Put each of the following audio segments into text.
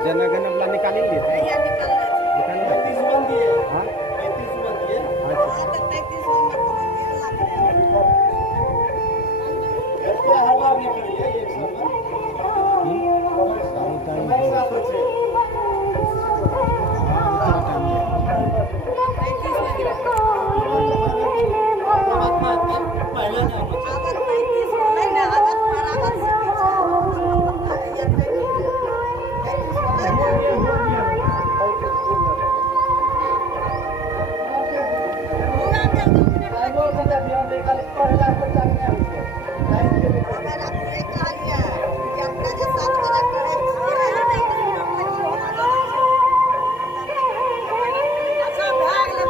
जनगण वाला निकालेंगे भैया निकल रहा है। निकाल 35 बन दिए, हाँ 35 बन दिए। हाँ तो 33 में तो ये लग रहा है। ऐसे हवा नहीं करिए एक समय। समय साथ बचे। 33 में गिरा। पहले नहीं होना चाहिए। अगर 35 होले ना अगर बराबर से पीछे या 33 होले ना होगा जल्दी अगर आप ये कहा लिया कि अपना जो 7 बजे करे ये है नहीं तो नहीं होना चाहिए। अच्छा भाग ले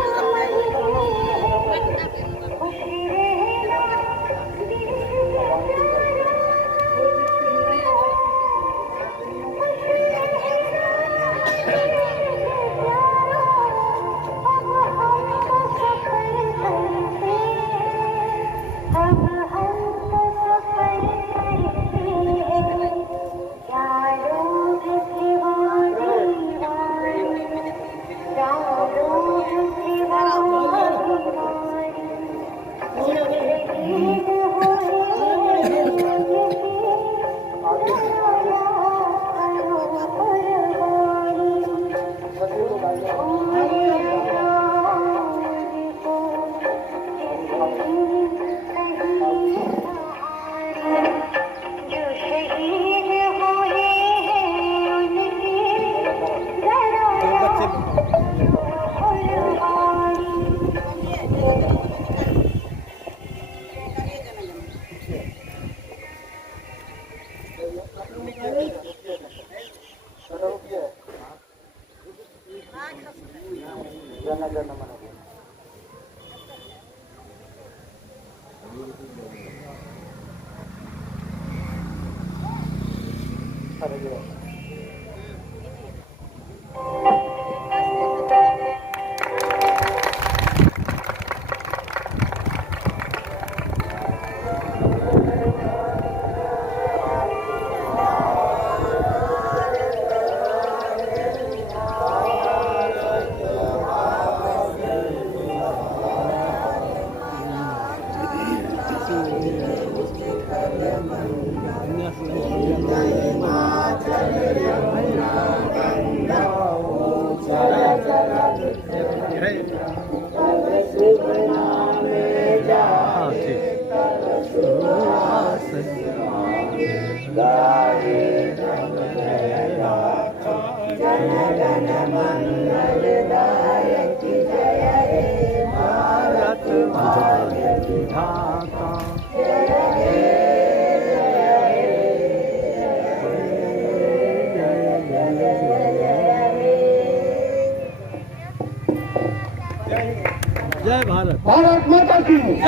जय भारत। भारत माता की जय।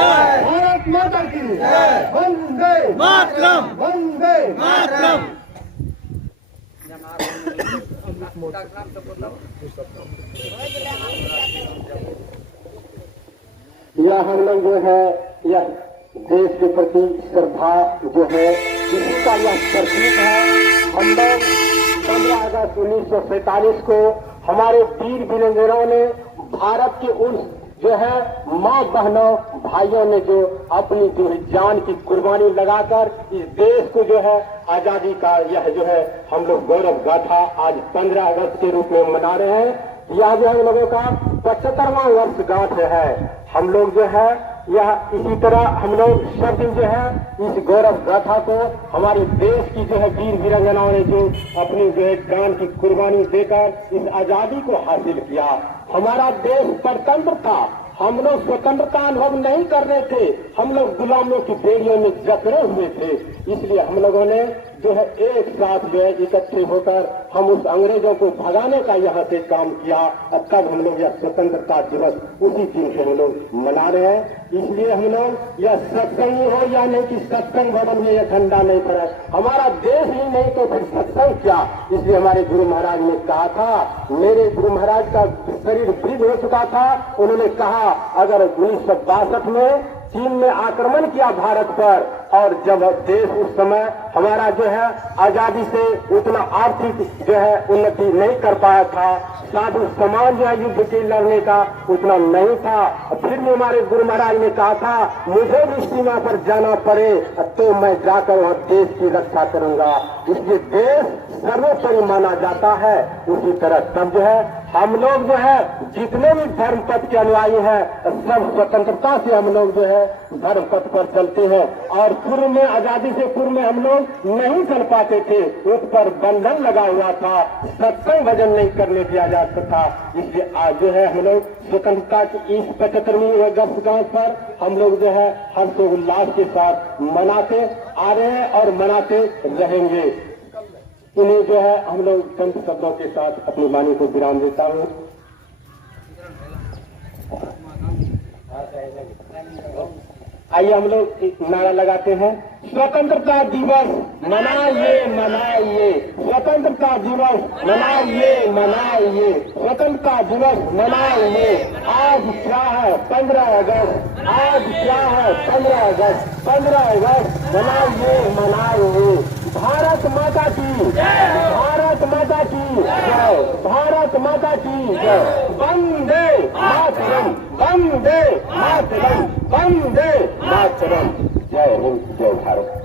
भारत माता की जय। वंदे मातरम। वंदे मातरम। यह हम लोग जो है यह देश के प्रति श्रद्धा जो है इसका यह प्रतीक है। हम लोग 15 अगस्त 1947 को हमारे वीर वीरांगनाओं ने भारत के उन जो है माँ बहनों भाइयों ने जो अपनी जो है जान की कुर्बानी लगाकर इस देश को जो है आजादी का यह जो है हम लोग गौरव गाथा आज 15 अगस्त के रूप में मना रहे हैं। यह जो हम लोगों का 75वां वर्षगांठ है। हम लोग जो है यह इसी तरह हम लोग सब दिन जो है इस गौरव गाथा को हमारे देश की जो है वीर वीरांगनाओं ने जो अपनी जो है जान की कुर्बानी देकर इस आजादी को हासिल किया। हमारा देश स्वतंत्र था। हम लोग स्वतंत्रता अनुभव नहीं कर रहे थे। हम लोग गुलामों की बेड़ियों में जकड़े हुए थे। इसलिए हम लोगों ने जो है एक साथ जो है इकट्ठे होकर हम उस अंग्रेजों को भगाने का यहाँ से काम किया। अब तब हम लोग यह स्वतंत्रता दिवस उसी दिन से हम लोग मना रहे हैं। इसलिए हम लोग यह सत्संग हो या नहीं कि सत्संग भवन में यह ठंडा नहीं पड़ा। हमारा देश ही नहीं तो फिर सत्संग क्या। इसलिए हमारे गुरु महाराज ने कहा था, मेरे गुरु महाराज का शरीर वृद्ध हो चुका था। उन्होंने कहा अगर 1962 में चीन ने आक्रमण किया भारत पर और जब देश उस समय हमारा जो है आजादी से उतना आर्थिक जो है उन्नति नहीं कर पाया था, साधु समाज जो है युद्ध के लड़ने का उतना नहीं था। फिर भी हमारे गुरु महाराज ने कहा था मुझे भी सीमा पर जाना पड़े तो मैं जाकर वहाँ देश की रक्षा करूंगा। इसलिए देश सर्वोपरि माना जाता है। उसी तरह तब जो है हम लोग जो है जितने भी धर्म पथ के अनुयायी हैं सब स्वतंत्रता से हम लोग जो है धर्म पथ पर चलते हैं। और पूर्व में आजादी से पूर्व में हम लोग नहीं चल पाते थे, उस पर बंधन लगा हुआ था, सत्संग भजन नहीं करने दिया जाता था। इसलिए आज जो है हम लोग स्वतंत्रता की इस 75वीं वर्षगांठ पर हम लोग जो है हर्षोल्लास के साथ मनाते आ रहे हैं और मनाते रहेंगे। इन्हें जो है हम लोग संत शब्दों के साथ अपनी वाणी को विराम देता हूँ। आइए हम लोग एक नारा लगाते हैं, स्वतंत्रता दिवस मनाइए मनाइए, स्वतंत्रता दिवस मनाइए मनाइए, स्वतंत्रता दिवस मनाइए। आज क्या है 15 अगस्त, आज क्या है 15 अगस्त, 15 अगस्त मनाइए मनाइए। भारत माता की जय, भारत माता की जय, भारत माता की जय। वंदे मातरम, वंदे मातरम, वंदे मातरम। जय हिंद, जय भारत।